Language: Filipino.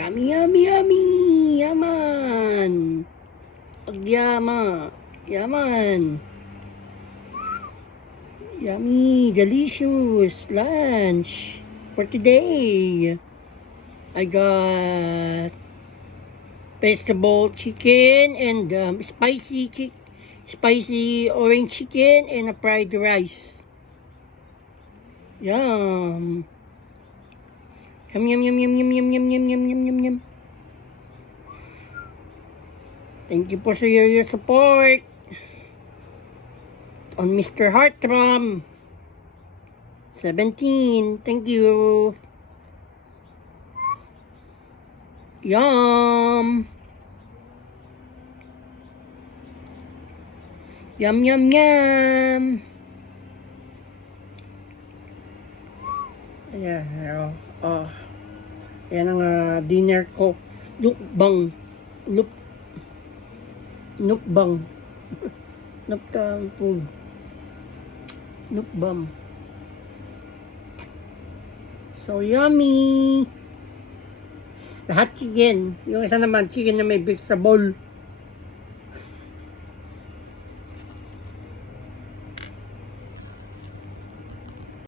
Yummy, yummy, yummy. Yaman. Agyama. Yaman. Yummy, delicious lunch for today. I got vegetable chicken and spicy orange chicken and a fried rice. Yum. Yum, yum, yum, yum, yum, yum, yum, yum, yum, yum, yum, yum. Thank you for your support on Mr. Heartthrob 17. Thank you. Yum. Yum, yum, yum. Ayan, yan ang dinner ko. Nukbang. Nukbang. So yummy. Lahat chicken. Yung isa naman chicken na may vegetable.